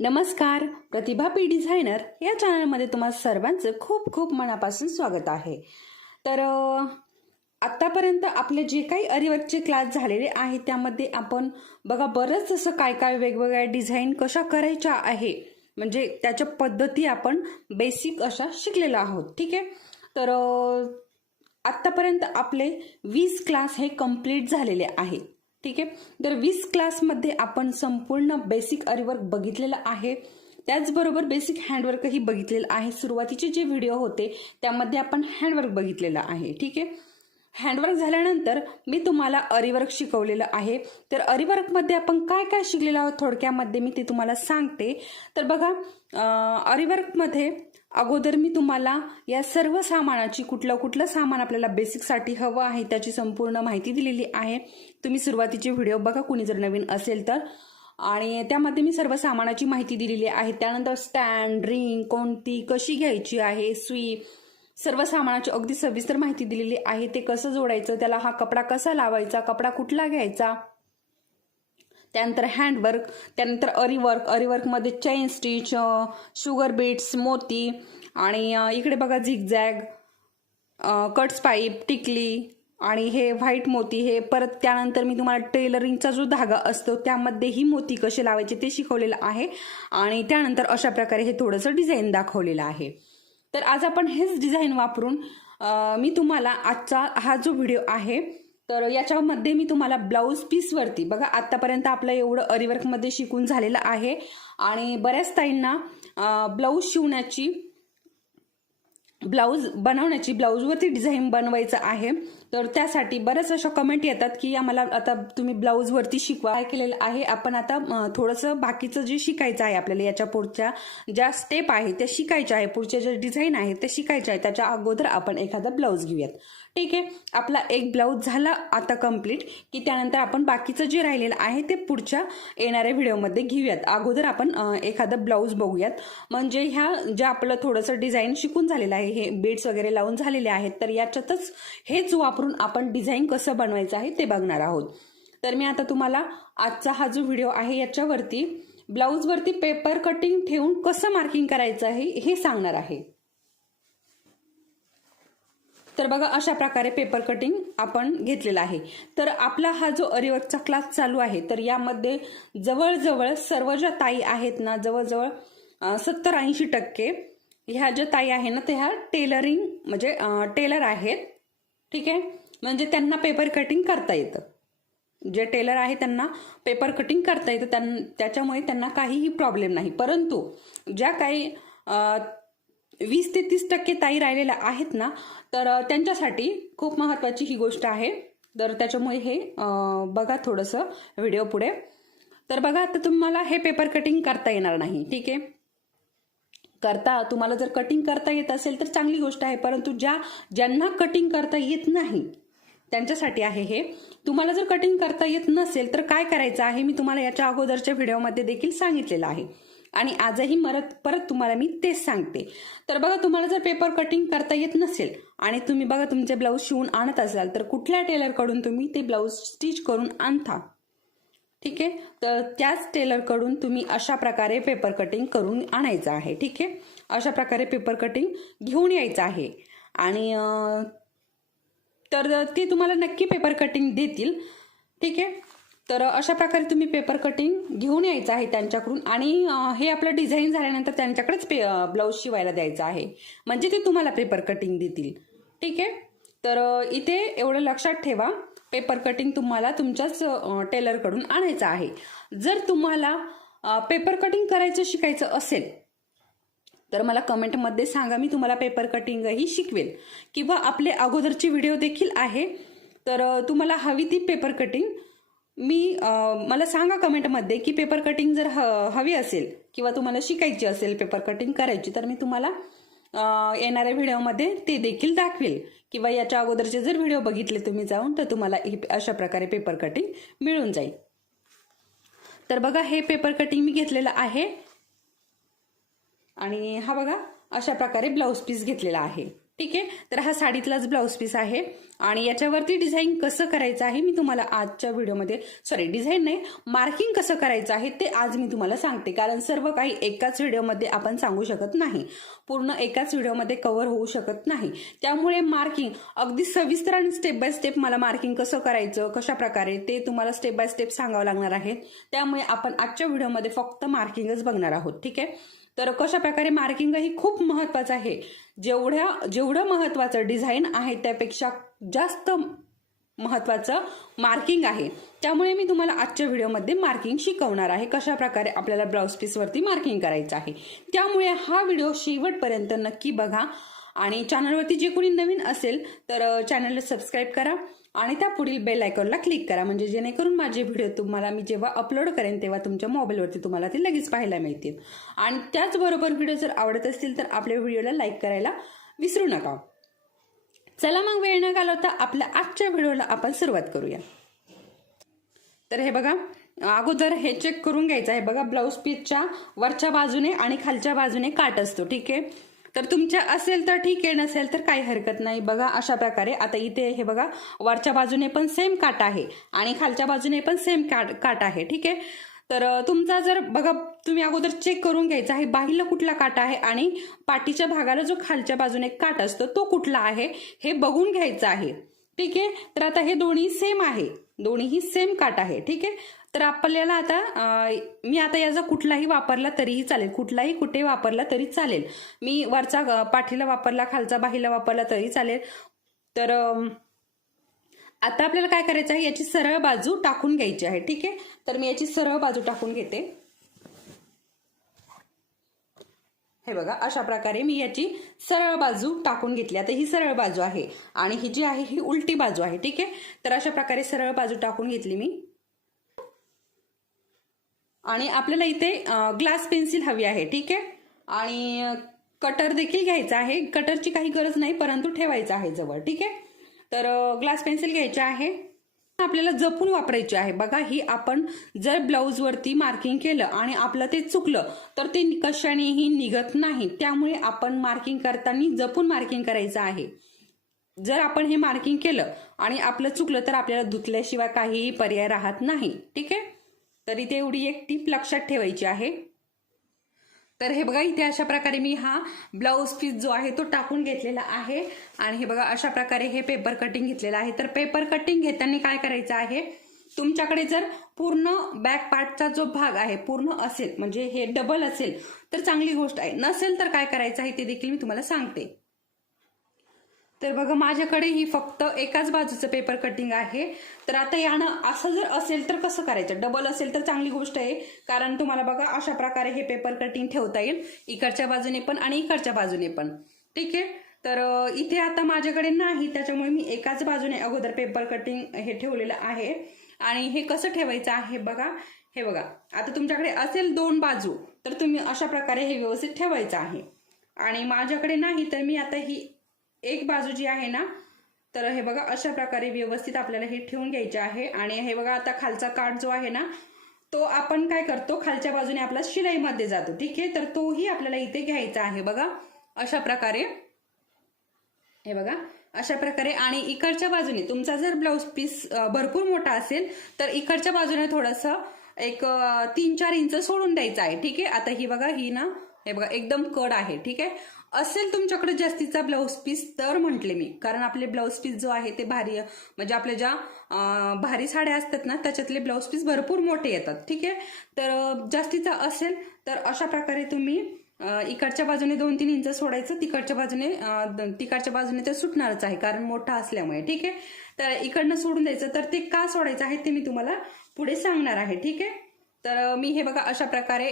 नमस्कार, प्रतिभा P designer या चॅनलमध्ये तुम्हा सर्वांचं खूप खूप मनापासून स्वागत आहे। तर आत्तापर्यंत आपले जे काही आरीवर्कचे क्लास झालेले आहेत त्यामध्ये आपण बघा बरंच असं काय काय वेगवेगळ्या डिझाईन कशा करायच्या आहे म्हणजे त्याच्या पद्धती आपण बेसिक अशा शिकलेलो आहोत। ठीक आहे, तर आत्तापर्यंत आपले 20 क्लास हे कंप्लीट झालेले आहेत। ठीक आहे, तर 20 क्लासमध्ये आपण संपूर्ण बेसिक आरीवर्क बघितलेलं आहे, त्याचबरोबर बेसिक हँडवर्कही बघितलेलं आहे। सुरुवातीचे जे व्हिडिओ होते त्यामध्ये आपण हँडवर्क बघितलेलं आहे। ठीक आहे, हँडवर्क झाल्यानंतर मी तुम्हाला आरीवर्क शिकवलेलं आहे। तर आरीवर्कमध्ये आपण काय काय शिकलेलं आहोत थोडक्यामध्ये मी ते तुम्हाला सांगते। तर बघा, आरीवर्कमध्ये अगोदर मी तुम्हाला या सर्व सामानाची कुठलं सामान आपल्याला बेसिकसाठी हवं आहे त्याची संपूर्ण माहिती दिलेली आहे। तुम्ही सुरुवातीचे व्हिडिओ बघा कुणी जर नवीन असेल तर, आणि त्यामध्ये मी सर्व सामानाची माहिती दिलेली आहे। त्यानंतर स्टँड, रिंग कोणती कशी घ्यायची आहे, सुई, सर्व सामानाची अगदी सविस्तर माहिती दिलेली आहे। ते कसं जोडायचं, त्याला हा कपडा कसा लावायचा, कपडा कुठला घ्यायचा, त्यानंतर हँडवर्क, त्यानंतर आरीवर्कमध्ये चेन स्टिच, शुगर बीट्स, मोती, आणि इकडे बघा झिगझॅग, कट्स पाईप, टिकली, आणि हे व्हाईट मोती, हे परत त्यानंतर मी तुम्हाला टेलरिंगचा जो धागा असतो त्यामध्येही मोती कसे लावायचे ते शिकवलेलं आहे। आणि त्यानंतर अशा प्रकारे हे थोडंसं डिझाईन दाखवलेलं आहे। तर आज आपण हेच डिझाईन वापरून मी तुम्हाला आजचा हा जो व्हिडिओ आहे तर याच्यामध्ये मी तुम्हाला ब्लाऊज पीसवरती बघा आत्तापर्यंत आपलं एवढं आरीवर्कमध्ये शिकून झालेलं आहे, आणि बऱ्याच ताईंना ब्लाऊज शिवण्याची, ब्लाऊज बनवण्याची, ब्लाऊजवरती डिझाईन बनवायचं आहे। तर त्यासाठी बऱ्याच अशा कमेंट येतात की आम्हाला आता तुम्ही ब्लाऊजवरती शिकवा। काय केलेलं आहे आपण आता थोडंसं बाकीचं जे शिकायचं आहे आपल्याला, याच्या पुढच्या ज्या स्टेप आहे त्या शिकायच्या आहे, पुढचे जे डिझाईन आहे ते शिकायचे आहे, त्याच्या अगोदर आपण एखादा ब्लाऊज घेऊयात। ठीक आहे, आपला एक ब्लाऊज झाला आता कंप्लीट की त्यानंतर आपण बाकीचं जे राहिलेलं आहे ते पुढच्या येणाऱ्या व्हिडिओमध्ये घेऊयात। अगोदर आपण एखादा ब्लाऊज बघूयात, म्हणजे ह्या ज्या आपलं थोडंसं डिझाईन शिकून झालेलं आहे, हे बीड्स वगैरे लावून झालेले आहेत, तर याच्यातच हेच वापरून आपण डिझाईन कसं बनवायचं आहे ते बघणार आहोत। तर मी आता तुम्हाला आजचा हा जो व्हिडिओ आहे याच्यावरती ब्लाऊजवरती पेपर कटिंग ठेवून कसं मार्किंग करायचं आहे हे सांगणार आहे। तर बघा अशा प्रकारे पेपर कटिंग आपण घेतलेला आहे। तर आपला हा जो आरीवर्कचा क्लास चालू आहे तर यामध्ये जवळजवळ सर्व ज्या ताई आहेत ना, जवळजवळ 70-80% ह्या ज्या ताई आहे ना, त्या ह्या टेलरिंग म्हणजे टेलर आहेत। ठीक आहे, म्हणजे त्यांना पेपर कटिंग करता येतं, जे टेलर आहे त्यांना पेपर कटिंग करता येतं, त्याच्यामुळे त्यांना काहीही प्रॉब्लेम नाही। परंतु ज्या काही 20 ते 30% ताई राहिलेल्या आहेत ना, तर त्यांच्यासाठी खूप महत्त्वाची ही गोष्ट आहे। तर त्याच्यामुळे हे बघा थोडंसं व्हिडिओ पुढे। तर बघा आता तुम्हाला हे पेपर कटिंग करता येणार नाही। ठीक आहे, तुम्हाला जर कटिंग करता येत असेल तर चांगली गोष्ट आहे, परंतु ज्यांना कटिंग करता येत नाही त्यांच्यासाठी आहे हे। तुम्हाला जर कटिंग करता येत नसेल तर काय करायचं आहे मी तुम्हाला याच्या अगोदरच्या व्हिडिओमध्ये देखील सांगितलेलं आहे, आणि आजही परत तुम्हाला मी तेच सांगते। तर बघा, तुम्हाला जर पेपर कटिंग करता येत नसेल आणि तुम्ही बघा तुमचे ब्लाऊज शिवून आणत असाल तर कुठल्या टेलरकडून तुम्ही ते ब्लाऊज स्टिच करून आणता। ठीक आहे, तर त्याच टेलरकडून तुम्ही अशा प्रकारे पेपर कटिंग करून आणायचं आहे। ठीक आहे, अशा प्रकारे पेपर कटिंग घेऊन यायचं आहे, आणि तर ते तुम्हाला नक्की पेपर कटिंग देतील। ठीक आहे, तर अशा प्रकारे तुम्ही पेपर कटिंग घेऊन यायचं आहे त्यांच्याकडून, आणि हे आपलं डिझाईन झाल्यानंतर त्यांच्याकडेच ब्लाऊज शिवायला द्यायचं आहे, म्हणजे ते तुम्हाला पेपर कटिंग देतील। ठीक आहे, तर इथे एवढं लक्षात ठेवा, पेपर कटिंग तुम्हाला तुमच्याच टेलरकडून आणायचं आहे। जर तुम्हाला पेपर कटिंग करायचं शिकायचं असेल तर मला कमेंटमध्ये सांगा, मी तुम्हाला पेपर कटिंगही शिकवेल, किंवा आपले अगोदरचे व्हिडिओ देखील आहे। तर तुम्हाला हवी ती पेपर कटिंग मला सांगा कमेंटमध्ये की पेपर कटिंग जर हवी असेल किंवा तुम्हाला शिकायची असेल पेपर कटिंग करायची, तर मी तुम्हाला येणाऱ्या व्हिडिओमध्ये ते देखील दाखवेल, किंवा याच्या अगोदरचे जर व्हिडिओ बघितले तुम्ही जाऊन तर तुम्हाला अशा प्रकारे पेपर कटिंग मिळून जाईल। तर बघा, हे पेपर कटिंग मी घेतलेलं आहे, आणि हा बघा अशा प्रकारे ब्लाऊज पीस घेतलेला आहे। ठीक आहे. तर हा साडीतलाच ब्लाऊज पीस आहे आणि याच्यावरती डिझाईन कसं करायचं आहे मी तुम्हाला आजच्या व्हिडिओमध्ये डिझाईन नाही, मार्किंग कसं करायचं आहे ते आज मी तुम्हाला सांगते. कारण सर्व काही एकाच व्हिडिओमध्ये आपण सांगू शकत नाही, पूर्ण एकाच व्हिडिओमध्ये कव्हर होऊ शकत नाही. त्यामुळे मार्किंग अगदी सविस्तर आणि स्टेप बाय स्टेप मला मार्किंग कसं करायचं, कशा प्रकारे ते तुम्हाला स्टेप बाय स्टेप सांगावं लागणार आहे. त्यामुळे आपण आजच्या व्हिडिओमध्ये फक्त मार्किंगच बघणार आहोत. ठीक आहे. तर कशा प्रकारे मार्किंग ही खूप महत्वाचं आहे. जेवढं महत्वाचं डिझाईन आहे त्यापेक्षा जास्त महत्वाचं मार्किंग आहे. त्यामुळे मी तुम्हाला आजच्या व्हिडिओमध्ये मार्किंग शिकवणार आहे, कशा प्रकारे आपल्याला ब्लाऊज पीसवरती मार्किंग करायचं आहे. त्यामुळे हा व्हिडिओ शेवटपर्यंत नक्की बघा आणि चॅनलवरती जे कोणी नवीन असेल तर चॅनलला सबस्क्राईब करा आणि त्या पुढील बेल आयकॉनला क्लिक करा, म्हणजे जेणेकरून माझे व्हिडिओ तुम्हाला मी जेव्हा अपलोड करेन तेव्हा तुमच्या मोबाईलवरती तुम्हाला ते लगेच पाहायला मिळतील. आणि त्याचबरोबर व्हिडिओ जर आवडत असतील तर आपल्या व्हिडिओला लाईक करायला विसरू नका. चला मग वेळ न घालवता आपल्या आजच्या व्हिडिओला आपण सुरुवात करूया. तर हे बघा, अगोदर हे चेक करून घ्यायचं आहे. बघा, ब्लाऊज पीसच्या वरच्या बाजूने आणि खालच्या बाजूने काट असतो. ठीक आहे. तर तुमच्या असेल तर ठीक आहे, नसेल तर काही हरकत नाही. बघा अशा प्रकारे आता इथे हे बघा, वरच्या बाजूने पण सेम काट आहे आणि खालच्या बाजूने पण सेम काट आहे. ठीक आहे. तर तुमचा जर बघा, तुम्ही अगोदर चेक करून घ्यायचा आहे बाहीला कुठला काट आहे आणि पाठीच्या भागाला जो खालच्या बाजूने काट असतो तो कुठला आहे हे बघून घ्यायचं आहे. ठीक आहे. तर आता हे दोन्ही सेम आहे, दोन्हीही सेम काट आहे. ठीक आहे. तर आपल्याला आता मी आता याचा कुठलाही वापरला तरीही चालेल, कुठलाही कुठे वापरला तरी चालेल. मी वरचा पाठीला वापरला, खालचा बाहीला वापरला तरी चालेल. तर आता आपल्याला काय करायचं आहे, याची सरळ बाजू टाकून घ्यायची आहे. ठीक आहे. तर मी याची सरळ बाजू टाकून घेते. हे बघा, अशा प्रकारे मी याची सरळ बाजू टाकून घेतली. आता ही सरळ बाजू आहे आणि ही जी आहे ही उलटी बाजू आहे. ठीक आहे. तर अशा प्रकारे सरळ बाजू टाकून घेतली मी. आणि आपल्याला इथे ग्लास पेन्सिल हवी आहे. ठीक आहे. आणि कटर देखील घ्यायचा आहे. कटरची काही गरज नाही, परंतु ठेवायचं आहे जवळ. ठीक आहे. तर ग्लास पेन्सिल घ्यायची आहे, आपल्याला जपून वापरायची आहे. बघा, ही आपण जर ब्लाऊज वरती मार्किंग केलं आणि आपलं ते चुकलं तर ते कशानेही निघत नाही. त्यामुळे आपण मार्किंग करताना जपून मार्किंग करायचं आहे. जर आपण हे मार्किंग केलं आणि आपलं चुकलं तर आपल्याला धुतल्याशिवाय काहीही पर्याय राहत नाही. ठीक आहे. तर इथे एवढी एक टीप लक्षात ठेवायची आहे. तर हे बघा, इथे अशा प्रकारे मी हा ब्लाऊज पीस जो आहे तो टाकून घेतलेला आहे. आणि हे बघा, अशा प्रकारे हे पेपर कटिंग घेतलेलं आहे. तर पेपर कटिंग घेताना काय करायचं आहे, तुमच्याकडे जर पूर्ण बॅक पार्टचा जो भाग आहे पूर्ण असेल, म्हणजे हे डबल असेल तर चांगली गोष्ट आहे, नसेल तर काय करायचं आहे ते देखील मी तुम्हाला सांगते. तर बघा, माझ्याकडे ही फक्त एकाच बाजूचं पेपर कटिंग आहे. तर आता यानं असं जर असेल तर कसं करायचं, डबल असेल तर चांगली गोष्ट आहे, कारण तुम्हाला बघा अशा प्रकारे हे पेपर कटिंग ठेवता येईल, इकडच्या बाजूने पण आणि इकडच्या बाजूने पण. ठीक आहे. तर इथे आता माझ्याकडे नाही, त्याच्यामुळे मी एकाच बाजूने अगोदर पेपर कटिंग हे ठेवलेलं आहे. आणि हे कसं ठेवायचं आहे बघा, हे बघा, आता तुमच्याकडे असेल दोन बाजू तर तुम्ही अशा प्रकारे हे व्यवस्थित ठेवायचं आहे. आणि माझ्याकडे नाही तर मी आता ही एक बाजू जी आहे ना, तर हे बघा अशा प्रकारे व्यवस्थित आपल्याला हे ठेवून घ्यायचे आहे. आणि हे बघा, आता खालचा काठ जो आहे ना तो आपण काय करतो, खालच्या बाजूने आपला शिलाईमध्ये जातो. ठीक आहे. तर तोही आपल्याला इथे घ्यायचा आहे. बघा अशा प्रकारे, हे बघा अशा प्रकारे. आणि इकडच्या बाजूने तुमचा जर ब्लाऊज पीस भरपूर मोठा असेल तर इकडच्या बाजूने थोडंसं एक 3-4 इंच सोडून द्यायचं आहे. ठीक आहे. आता ही बघा, ही ना हे बघा एकदम कड आहे. ठीक आहे. असेल तुमच्याकडे जास्तीचा ब्लाऊज पीस तर म्हटले मी, कारण आपले ब्लाऊज पीस जो आहे ते भारी, म्हणजे आपल्या ज्या भारी साड्या असतात ना त्याच्यातले ब्लाऊज पीस भरपूर मोठे येतात. ठीक आहे. तर जास्तीचा असेल तर अशा प्रकारे तुम्ही इकडच्या बाजूने 2-3 इंच सोडायचं, तिकडच्या बाजूने तर सुटणारच आहे कारण मोठा असल्यामुळे. ठीक आहे. तर इकडनं सोडून द्यायचं. तर ते का सोडायचं आहे ते मी तुम्हाला पुढे सांगणार आहे. ठीक आहे. तर मी हे बघा अशा प्रकारे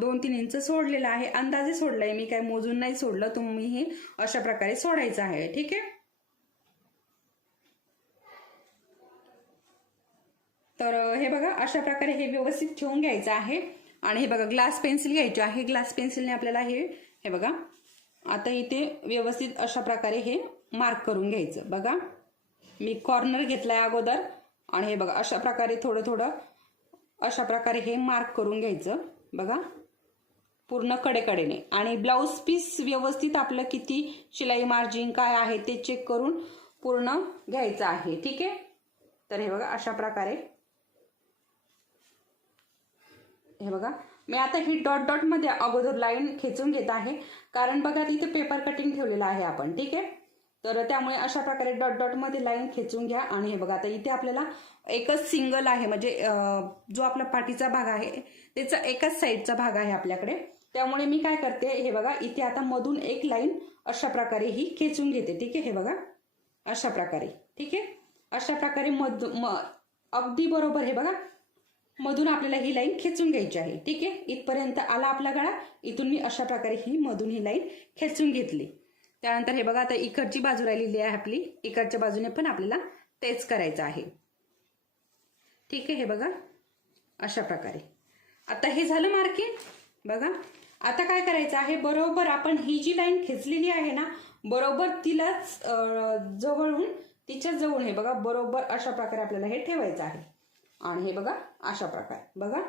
2-3 इंच सोडलेलं आहे, अंदाजे सोडलंय मी, काही मोजून नाही सोडलं. तुम्ही हे अशा प्रकारे सोडायचं आहे. ठीक आहे. तर हे बघा अशा प्रकारे हे व्यवस्थित ठेवून घ्यायचं आहे. आणि हे बघा, ग्लास पेन्सिल घ्यायची आहे. ग्लास पेन्सिलने आपल्याला हे बघा आता इथे व्यवस्थित अशा प्रकारे हे मार्क करून घ्यायचं. बघा, मी कॉर्नर घेतलाय अगोदर आणि हे बघा अशा प्रकारे थोडं थोडं अशा प्रकारे हे मार्क करून घ्यायचं. बघा पूर्ण कडेकडेने. आणि ब्लाऊज पीस व्यवस्थित आपलं किती शिलाई मार्जिन काय आहे ते चेक करून पूर्ण घ्यायचं आहे. ठीक आहे. तर हे बघा अशा प्रकारे, हे बघा मी आता ही डॉट डॉट मध्ये अगोदर लाईन खेचून घेत आहे, कारण बघा तिथे पेपर कटिंग ठेवलेला आहे आपण. ठीक आहे. तर त्यामुळे अशा प्रकारे डॉट डॉट मध्ये लाईन खेचून घ्या. आणि हे बघा आता इथे आपल्याला एकच सिंगल आहे, म्हणजे जो आपला पाठीचा भाग आहे त्याचा एकाच साईडचा भाग आहे आपल्याकडे. त्यामुळे मी काय करते, हे बघा इथे आता मधून एक लाईन अशा प्रकारे ही खेचून घेते. ठीक आहे. हे बघा अशा प्रकारे. ठीक आहे. अशा प्रकारे अगदी बरोबर हे बघा मधून आपल्याला ही लाईन खेचून घ्यायची आहे. ठीक आहे. इथपर्यंत आला आपला गळा, इथून मी अशा प्रकारे ही मधून ही लाईन खेचून घेतली. त्यानंतर हे बघा आता इकडची बाजू राहिलेली आहे आपली, इकडच्या बाजूने पण आपल्याला तेच करायचं आहे. ठीक आहे. हे बघा अशा प्रकारे. आता हे झालं मार्किंग. बघा आता काय करायचं आहे, बरोबर आपण ही जी लाईन खेचलेली आहे ना, बरोबर तिलाच जवळून तिच्या जवळ हे बघा बरोबर अशा प्रकारे आपल्याला हे ठेवायचं आहे. आणि हे बघा अशा प्रकारे, बघा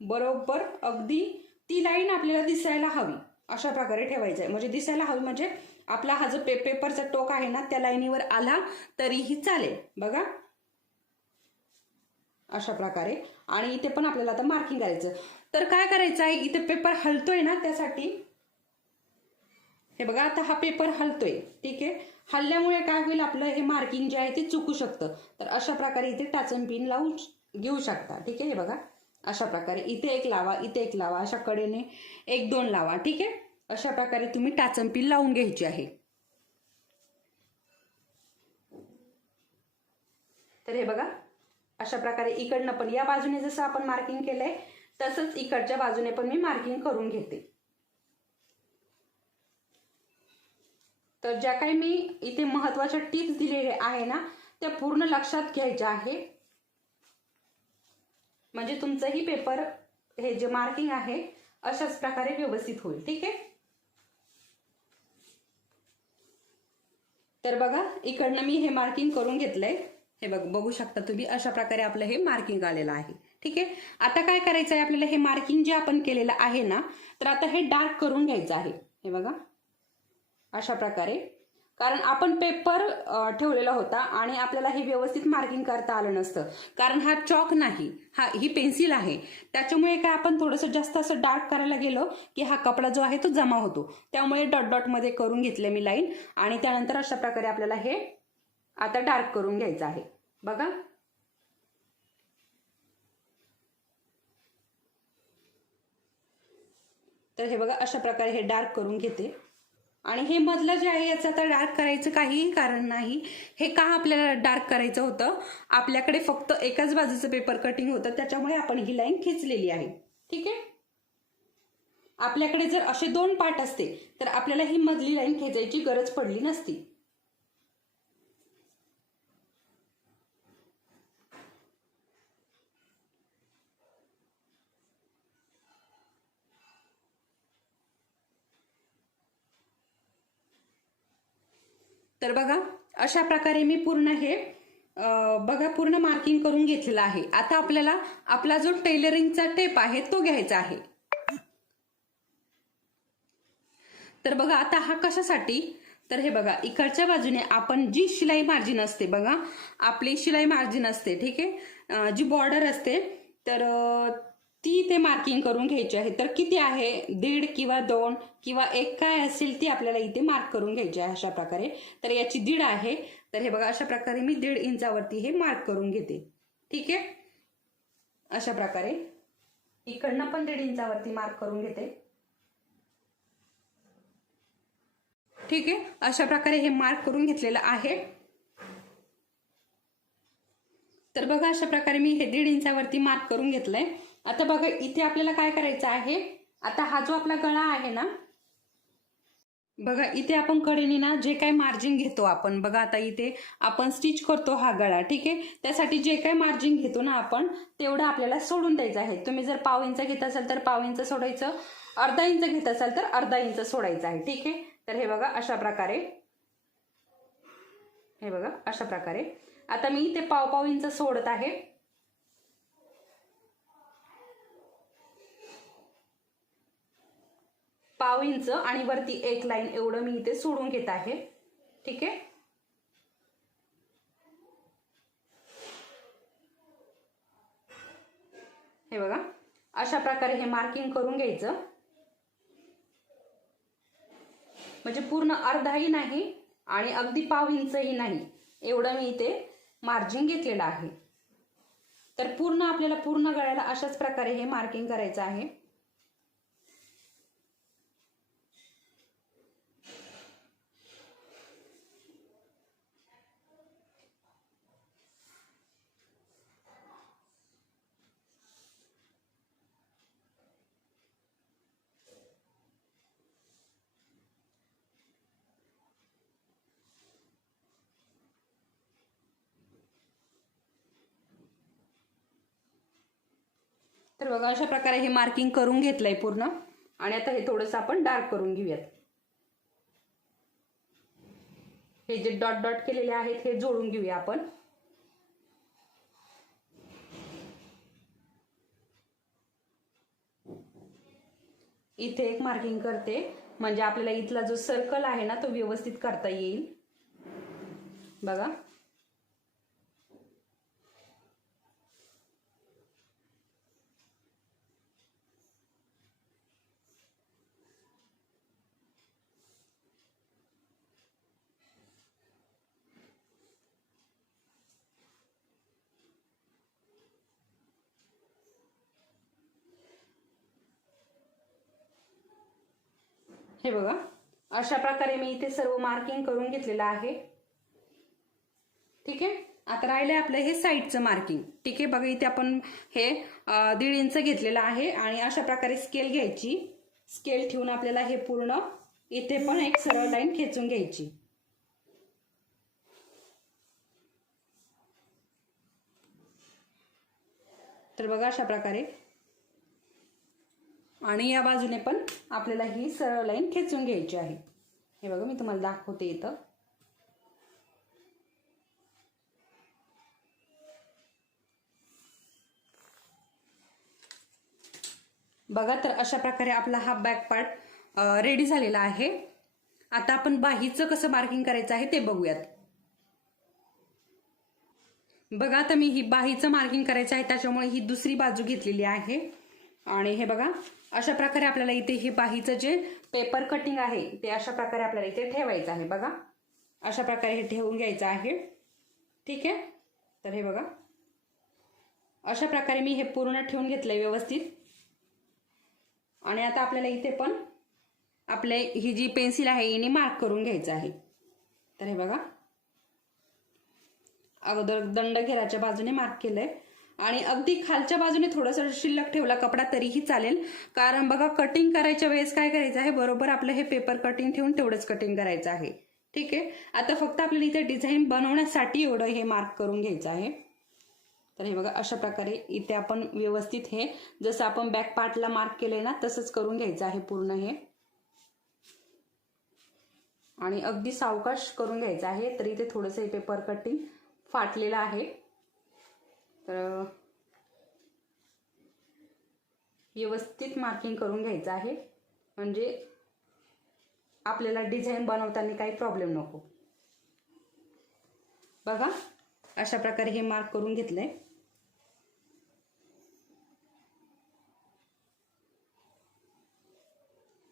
बरोबर अगदी ती लाईन आपल्याला दिसायला हवी अशा प्रकारे ठेवायचं आहे. म्हणजे दिसायला हवी म्हणजे आपला हा जो पेपरचा टोक आहे ना त्या लाईनीवर आला तरीही चालेल. बघा अशा प्रकारे. आणि इथे पण आपल्याला आता मार्किंग करायचं. तर काय करायचं आहे, इथे पेपर हलतोय ना त्यासाठी हे बघा आता हा पेपर हलतोय. ठीक आहे. हलल्यामुळे काय होईल, आपलं हे मार्किंग जे आहे ते चुकू शकतं. तर अशा प्रकारे इथे टाचन पिन लावून घेऊ शकता. ठीक आहे. हे बघा अशा प्रकारे इथे एक लावा, इथे एक लावा, अशा कडेने एक दोन लावा. ठीक आहे. अशा प्रकारे तुम्ही टाचन पिन लावून घ्यायची आहे. तर हे बघा अशा प्रकारे इकडनं पण या बाजूने जसं आपण मार्किंग केलंय तसंच इकडच्या बाजूने पण मी मार्किंग करून घेते. तर ज्या काही मी इथे महत्वाच्या टिप्स दिलेल्या आहे ना त्या पूर्ण लक्षात घ्यायच्या आहे, म्हणजे तुमचंही पेपर हे जे मार्किंग आहे अशाच प्रकारे व्यवस्थित होईल. ठीक आहे. तर बघा इकडनं मी हे मार्किंग करून घेतलंय. हे बघू शकता तुम्ही अशा प्रकारे आपलं हे मार्किंग आलेलं आहे. ठीक आहे. आता काय करायचं आहे आपल्याला, हे मार्किंग जे आपण केलेलं आहे ना तर आता हे डार्क करून घ्यायचं आहे. हे बघा अशा प्रकारे, कारण आपण पेपर ठेवलेला होता आणि आपल्याला हे व्यवस्थित मार्किंग करता आलं नसतं, कारण हा चॉक नाही, ही पेन्सिल आहे. त्याच्यामुळे काय आपण थोडंसं जास्त असं डार्क करायला गेलो की हा कपडा जो आहे तो जमा होतो. त्यामुळे डॉट डॉट मध्ये करून घेतले मी लाईन. आणि त्यानंतर अशा प्रकारे आपल्याला हे आता डार्क करून घ्यायचं आहे. बघा तर हे बघा अशा प्रकारे हे डार्क करून घेते. आणि हे मधलं जे आहे याचं आता डार्क करायचं काहीही कारण नाही. हे का आपल्याला डार्क करायचं होतं, आपल्याकडे फक्त एकाच बाजूचं पेपर कटिंग होतं त्याच्यामुळे आपण ही लाईन खेचलेली आहे. ठीक आहे. आपल्याकडे जर असे दोन पार्ट असते तर आपल्याला ही मधली लाईन खेचायची गरज पडली नसती. तर बघा अशा प्रकारे मी पूर्ण हे बघा पूर्ण मार्किंग करून घेतलेलं आहे. आता आपल्याला आपला जो टेलरिंगचा टेप आहे तो घ्यायचा आहे. तर बघा आता हा कशासाठी, तर हे बघा इकडच्या बाजूने आपण जी शिलाई मार्जिन असते, बघा आपली शिलाई मार्जिन असते. ठीक आहे. जी बॉर्डर असते तर ती ते मार्किंग करून घ्यायची आहे. तर किती आहे, 1.5 किंवा 2 किंवा 1 काय असेल ती आपल्याला इथे मार्क करून घ्यायची आहे अशा प्रकारे. तर याची 1.5 आहे. तर हे बघा अशा प्रकारे मी 1.5 इंचावरती हे मार्क करून घेते. ठीक आहे. अशा प्रकारे इकडनं पण 1.5 इंचावरती मार्क करून घेते. ठीक आहे. अशा प्रकारे हे मार्क करून घेतलेलं आहे. तर बघा अशा प्रकारे मी हे 1.5 इंचावरती मार्क करून घेतलंय. आता बघा इथे आपल्याला काय करायचं आहे, आता हा जो आपला गळा आहे ना, बघा इथे आपण कडेने ना जे काही मार्जिन घेतो आपण, बघा आता इथे आपण स्टिच करतो हा गळा. ठीक आहे. त्यासाठी जे काही मार्जिन घेतो ना आपण तेवढं आपल्याला सोडून द्यायचं आहे. तुम्ही जर 1/2 इंच घेत असाल तर 1/2 इंच सोडायचं, अर्धा इंच घेत असाल तर अर्धा इंच सोडायचं आहे. ठीक आहे. तर हे बघा अशा प्रकारे, हे बघा अशा प्रकारे आता मी इथे 1/2 इंच सोडत आहे. पाव इंच आणि वरती 1 लाईन एवढं मी इथे सोडून घेत आहे. ठीक आहे. हे बघा, अशा प्रकारे हे मार्किंग करून घ्यायचं. म्हणजे पूर्ण अर्धाही नाही आणि अगदी पाव इंचही नाही, एवढं मी इथे मार्जिन घेतलेलं आहे. तर पूर्ण आपल्याला पूर्ण गळ्याला अशाच प्रकारे हे मार्किंग करायचं आहे. तर बघा, अशा प्रकारे हे मार्किंग करून घेतलंय पूर्ण. आणि आता हे थोडंसं आपण डार्क करून घेऊयात. हे जे डॉट डॉट केलेले आहेत हे जोडून घेऊया आपण. इथे एक मार्किंग करते, म्हणजे आपल्याला इथला जो सर्कल आहे ना तो व्यवस्थित करता येईल. बघा, हे बघा, अशा प्रकारे मी इथे सर्व मार्किंग करून घेतलेलं आहे. ठीक आहे. आता राहिलंय आपलं हे साईडचं मार्किंग. ठीक आहे. बघा, इथे आपण हे 1.5 इंच घेतलेलं आहे आणि अशा प्रकारे स्केल घ्यायची. स्केल ठेवून आपल्याला हे पूर्ण इथे पण एक सरळ लाईन खेचून घ्यायची. तर बघा, अशा प्रकारे. आणि या बाजूने पण आपल्याला ही सरळ लाईन खेचून घ्यायची आहे. हे बघा, मी तुम्हाला दाखवते इथं. बघा, तर अशा प्रकारे आपला हा बॅक पार्ट रेडी झालेला आहे. आता आपण बाहीचं कसं मार्किंग करायचं आहे ते बघूयात. बघा, आता मी ही बाहीचं मार्किंग करायचं आहे, त्याच्यामुळे ही दुसरी बाजू घेतलेली आहे. आणि हे बघा, अशा प्रकारे आपल्याला इथे हे बाहीचं जे पेपर कटिंग आहे ते अशा प्रकारे आपल्याला इथे ठेवायचं आहे. बघा, अशा प्रकारे हे ठेवून घ्यायचं आहे. ठीक आहे. तर हे बघा, अशा प्रकारे मी हे पूर्ण ठेवून घेतलंय व्यवस्थित. आणि आता आपल्याला इथे पण आपले ही जी पेन्सिल आहे हिने मार्क करून घ्यायचं आहे. तर हे बघा, अगोदर दंडघेराच्या बाजूने मार्क केलंय आणि अगदी खालच्या बाजूने थोडंसं शिल्लक ठेवला कपडा तरीही चालेल. कारण बघा, कटिंग करायच्या वेळेस काय करायचं आहे, बरोबर आपलं हे पेपर कटिंग ठेवून तेवढंच कटिंग करायचं आहे. ठीक आहे. आता फक्त आपल्याला इथे डिझाईन बनवण्यासाठी एवढं हे मार्क करून घ्यायचं आहे. तर हे बघा, अशा प्रकारे इथे आपण व्यवस्थित हे जसं आपण बॅक पार्टला मार्क केलंय ना तसंच करून घ्यायचं आहे पूर्ण हे. आणि अगदी सावकाश करून घ्यायचं आहे. तर इथे थोडंसं हे पेपर कटिंग फाटलेलं आहे. तर व्यवस्थित मार्किंग करून घ्यायचं आहे, म्हणजे आपल्याला डिझाईन बनवताना काही प्रॉब्लेम नको. बघा, अशा प्रकारे हे मार्क करून घेतलंय.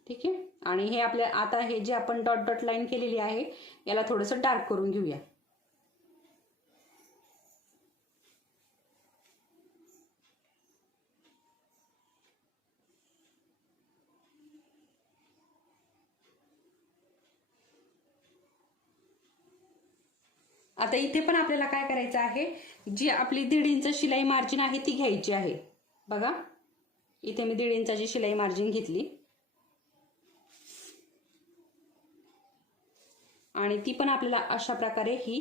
ठीक आहे. आणि हे आपल्या आता हे जे आपण डॉट डॉट लाईन केलेली आहे याला थोडंसं डार्क करून घेऊया. आता इथे पण आपल्याला काय करायचं आहे, जी आपली 1.5 इंच शिलाई मार्जिन आहे ती घ्यायची आहे. बघा, इथे मी 1.5 इंचाची शिलाई मार्जिन घेतली आणि ती पण आपल्याला अशा प्रकारे ही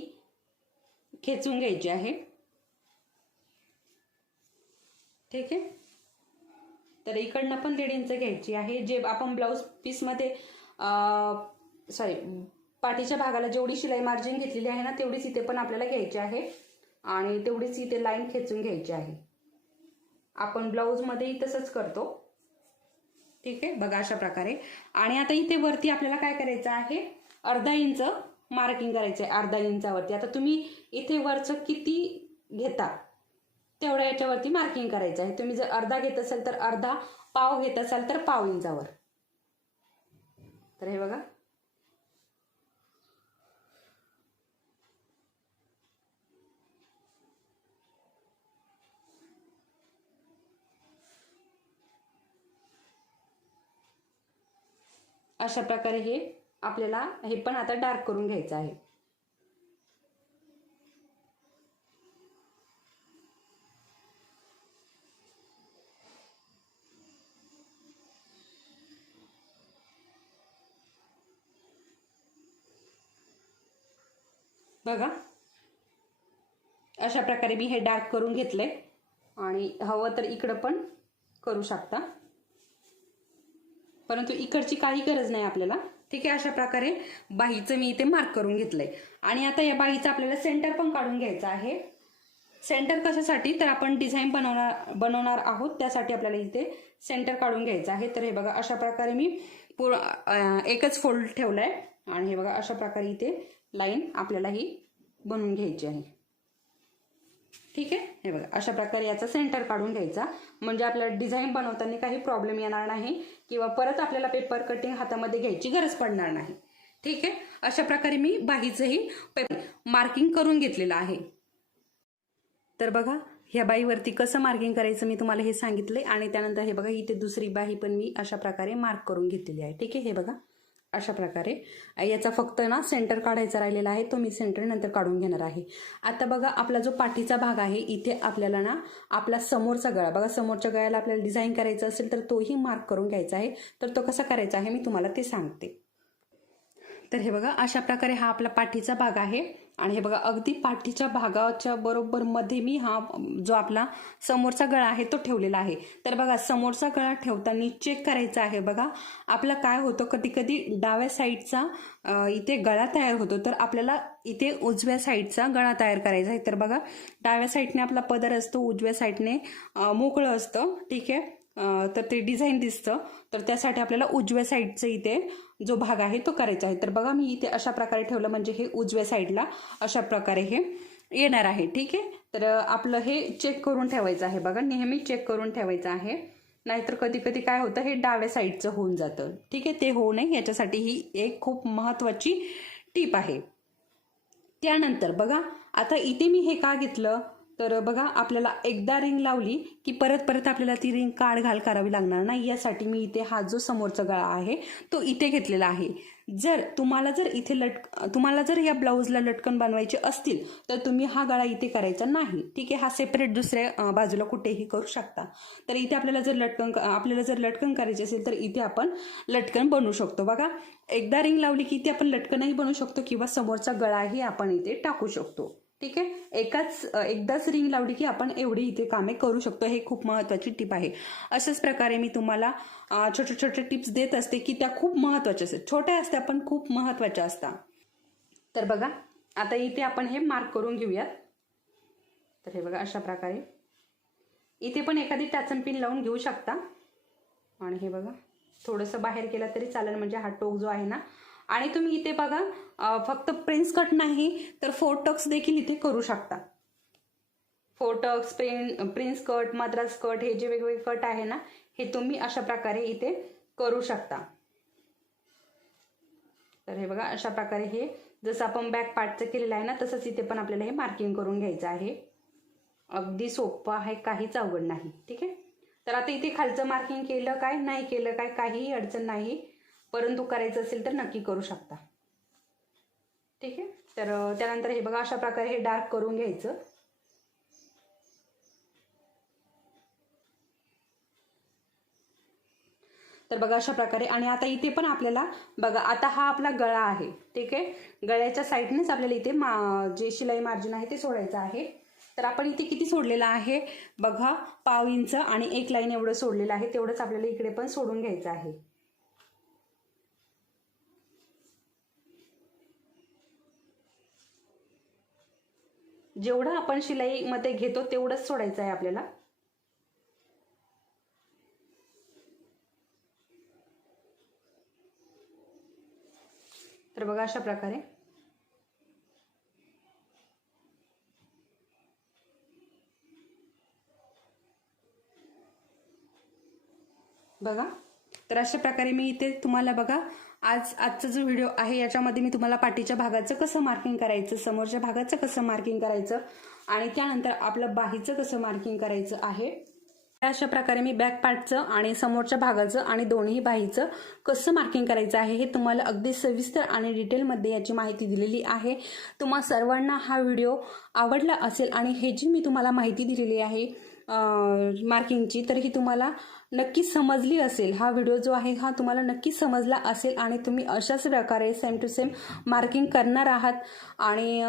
खेचून घ्यायची आहे. ठीक आहे. तर इकडनं पण 1.5 इंच घ्यायची आहे. जे आपण ब्लाउज पीसमध्ये सॉरी पाठीच्या भागाला जेवढी शिलाई मार्जिन घेतलेली आहे ना तेवढीच इथे पण आपल्याला घ्यायची आहे आणि तेवढीच इथे लाईन खेचून घ्यायची आहे. आपण ब्लाउजमध्येही तसंच करतो. ठीक आहे, बघा अशा प्रकारे. आणि आता इथे वरती आपल्याला काय करायचं आहे, अर्धा इंच मार्किंग करायचं आहे, अर्धा इंचावरती. आता तुम्ही इथे वरचं किती घेता तेवढ्या याच्यावरती मार्किंग करायचं आहे. तुम्ही जर अर्धा घेत असाल तर अर्धा, पाव घेत असाल तर पाव इंचावर. तर हे बघा, अशा प्रकारे हे आपल्याला हे पण आता डार्क करून घ्यायचं आहे. बघा अशा प्रकारे मी हे डार्क करून घेतलंय. आणि हवं तर इकडं पण करू शकता, परंतु इकडची काही गरज नाही आपल्याला. ठीक आहे, अशा प्रकारे बाहीचं मी इथे मार्क करून घेतलंय. आणि आता या बाहीचं आपल्याला सेंटर पण काढून घ्यायचं आहे. सेंटर कशासाठी, तर आपण डिझाईन बनवणार आहोत, त्यासाठी आपल्याला इथे सेंटर काढून घ्यायचं आहे. तर हे बघा अशा प्रकारे मी एकच फोल्ड ठेवलाय. आणि हे बघा अशा प्रकारे इथे लाईन आपल्याला ही बनवून घ्यायची आहे. ठीक आहे, हे बघा अशा प्रकारे याचा सेंटर काढून घ्यायचा, म्हणजे आपल्याला डिझाईन बनवताना काही प्रॉब्लेम येणार नाही किंवा परत आपल्याला पेपर कटिंग हातामध्ये घ्यायची गरज पडणार नाही. ठीक आहे, अशा प्रकारे मी बाहीचंही मार्किंग करून घेतलेलं आहे. तर बघा ह्या बाहीवरती कसं मार्किंग करायचं मी तुम्हाला हे सांगितलंय. आणि त्यानंतर हे बघा इथे दुसरी बाही पण मी अशा प्रकारे मार्क करून घेतलेली आहे. ठीक आहे, हे बघा अशा प्रकारे याचा फक्त ना सेंटर काढायचा राहिलेला आहे, तो मी सेंटर नंतर काढून घेणार आहे. आता बघा आपला जो पाठीचा भाग आहे, इथे आपल्याला ना आपला समोरचा गळा, बघा समोरच्या गळ्याला आपल्याला डिझाईन करायचं असेल तर तोही मार्क करून घ्यायचा आहे. तर तो कसा करायचा आहे मी तुम्हाला ते सांगते. तर हे बघा अशा प्रकारे हा आपला पाठीचा भाग आहे. आणि हे बघा अगदी पाठीच्या भागाच्या बरोबर मध्ये मी हा जो आपला समोरचा गळा आहे तो ठेवलेला आहे. तर बघा समोरचा गळा ठेवताना चेक करायचा आहे. बघा आपलं काय होतं, कधी कधी डाव्या साईडचा इथे गळा तयार होतो, तर आपल्याला इथे उजव्या साईडचा गळा तयार करायचा आहे. तर बघा डाव्या साईडने आपला पदर असतो, उजव्या साईडने मोकळं असतं. ठीक आहे, तर ते डिझाईन दिसतं, तर त्यासाठी आपल्याला उजव्या साईडचं इथे जो भाग आहे तो करायचा आहे. तर बघा मी इथे अशा प्रकारे ठेवलं, म्हणजे हे उजव्या साईडला अशा प्रकारे हे येणार आहे. ठीक आहे, तर आपलं हे चेक करून ठेवायचं आहे. बघा नेहमी चेक करून ठेवायचं आहे, नाहीतर कधी कधी काय होतं हे डाव्या साईडचं होऊन जातं. ठीक आहे, ते होऊ नये याच्यासाठी ही एक खूप महत्त्वाची टीप आहे. त्यानंतर बघा आता इथे मी हे का घेतलं, तर बघा आपल्याला एकदा रिंग लावली की परत परत आपल्याला ती रिंग काढ घाल करावी लागणार नाही, यासाठी मी इथे हा जो समोरचा गळा आहे तो इथे घेतलेला आहे. जर तुम्हाला जर या ब्लाऊजला लटकन बनवायचे असतील तर तुम्ही हा गळा इथे करायचा नाही. ठीक आहे, हा सेपरेट दुसऱ्या बाजूला कुठेही करू शकता. तर इथे आपल्याला जर लटकन करायची असेल तर इथे आपण लटकन बनवू शकतो. बघा एकदा रिंग लावली की इथे आपण लटकनही बनवू शकतो किंवा समोरचा गळाही आपण इथे टाकू शकतो. ठीक आहे, एकदाच रिंग लावली की आपण एवढी इथे कामे करू शकतो. हे खूप महत्त्वाची टिप आहे. अशाच प्रकारे मी तुम्हाला छोटे छोटे टिप्स देत असते की त्या खूप महत्त्वाच्या असतात, छोट्या असतात पण खूप महत्त्वाच्या असतात. तर बघा आता इथे आपण हे मार्क करून घेऊयात. तर हे बघा अशा प्रकारे इथे पण एखादी टॅचन पिन लावून घेऊ शकता. आणि हे बघा थोडंसं बाहेर केलं तरी चालेल, म्हणजे हा टोक जो आहे ना. आणि तुम्ही इथे बघा फक्त प्रिन्स कट नाही तर 4 टक्स देखील इथे करू शकता. 4 tucks, prince cut, Madras cut, हे जे वेगवेगळे कट आहे ना हे तुम्ही अशा प्रकारे इथे करू शकता. तर हे बघा अशा प्रकारे हे जसं आपण बॅक पार्टचं केलेलं आहे ना तसंच इथे पण आपल्याला हे मार्किंग करून घ्यायचं आहे. अगदी सोपं आहे, काहीच अवघड नाही. ठीक आहे, तर आता इथे खालचं मार्किंग केलं काय नाही केलं काय काहीही अडचण नाही, परंतु करायचं असेल तर नक्की करू शकता. ठीक आहे, तर त्यानंतर हे बघा अशा प्रकारे हे डार्क करून घ्यायचं. तर बघा अशा प्रकारे. आणि आता इथे पण आपल्याला बघा आता हा आपला गळा आहे. ठीक आहे, गळ्याच्या साईडनेच आपल्याला इथे जे शिलाई मार्जिन आहे ते सोडायचं आहे. तर आपण इथे किती सोडलेलं आहे बघा, पाव इंच आणि 1 लाईन एवढं सोडलेलं आहे, तेवढंच आपल्याला इकडे पण सोडून घ्यायचं आहे. जेवढं आपण शिलाईमध्ये घेतो तेवढंच सोडायचं आहे आपल्याला. तर बघा अशा प्रकारे बघा. तर अशा प्रकारे मी इथे तुम्हाला बघा आजचा जो व्हिडिओ आहे याच्यामध्ये मी तुम्हाला पाठीच्या भागाचं कसं मार्किंग करायचं, समोरच्या भागाचं कसं मार्किंग करायचं आणि त्यानंतर आपलं बाहीचं कसं मार्किंग करायचं आहे. अशा प्रकारे मी बॅक पार्टचं आणि समोरच्या भागाचं आणि दोन्ही बाहीचं कसं मार्किंग करायचं आहे हे तुम्हाला अगदी सविस्तर आणि डिटेलमध्ये याची माहिती दिलेली आहे. तुम्हा सर्वांना हा व्हिडिओ आवडला असेल आणि हे जी मी तुम्हाला माहिती दिलेली आहे मार्किंगची, तर ही तुम्हाला नक्की समजली असेल. हा व्हिडिओ जो आहे हा तुम्हाला नक्की समजला असेल आणि तुम्ही अशाच प्रकारे सेम टू सेम मार्किंग करणार आहात. आणि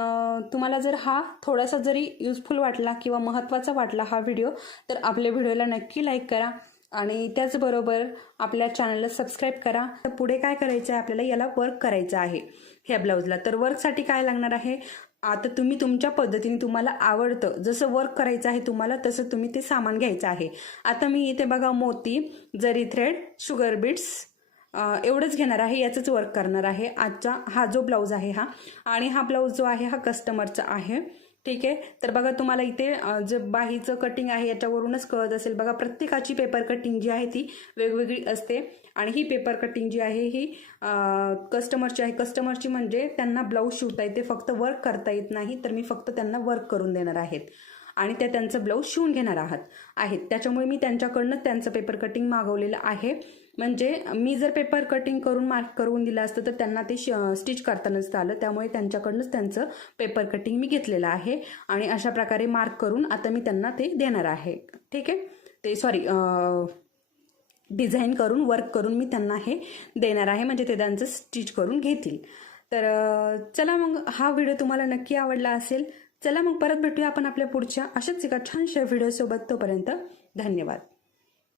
तुम्हाला जर हा थोडासा जरी युजफुल वाटला किंवा महत्त्वाचा वाटला हा व्हिडिओ, तर आपल्या व्हिडिओला नक्की लाईक करा आणि त्याचबरोबर आपल्या चॅनलला सबस्क्राईब करा. तर पुढे काय करायचं आहे आपल्याला, याला वर्क करायचं आहे ह्या ब्लाऊजला. तर वर्कसाठी काय लागणार आहे, आता तुम्ही तुमच्या पद्धतीने तुम्हाला आवडतं जसं वर्क करायचं आहे तुम्हाला तसं तुम्ही ते सामान घ्यायचं आहे. आता मी इथे बघा मोती, जरी थ्रेड, शुगर बीट्स एवढंच घेणार आहे, याचंच वर्क करणार आहे आजचा हा जो ब्लाऊज आहे हा. आणि हा ब्लाऊज जो आहे हा कस्टमरचा आहे. ठीक आहे. तर बघा तुम्हाला इथे जे बाहीचं कटिंग आहे याच्यावरूनच कळत असेल बघा, प्रत्येकाची पेपर कटिंग जी आहे ती वेगवेगळी असते आणि ही पेपर कटिंग जी आहे ही कस्टमरची आहे. कस्टमरची म्हणजे त्यांना ब्लाऊज शिवता येते, फक्त वर्क करता येत नाही, तर मी फक्त त्यांना वर्क करून देणार आहेत आणि त्या त्यांचं ब्लाऊज शिवून घेणार आहेत. त्याच्यामुळे मी त्यांच्याकडनं त्यांचं पेपर कटिंग मागवलेलं आहे. म्हणजे मी जर पेपर कटिंग करून मार्क करून दिलं असतं तर त्यांना ते स्टिच करता नसतं आलं, त्यामुळे त्यांच्याकडनंच त्यांचं पेपर कटिंग मी घेतलेलं आहे आणि अशा प्रकारे मार्क करून आता मी त्यांना ते देणार आहे. ठीक आहे. ते डिझाईन करून वर्क करून मी त्यांना हे देणार आहे, म्हणजे ते त्यांचं स्टिच करून घेतील. तर चला मग हा व्हिडिओ तुम्हाला नक्की आवडला असेल. चला मग परत भेटूया आपण आपल्या पुढच्या अशाच एका छानशा व्हिडिओसोबत. तोपर्यंत धन्यवाद.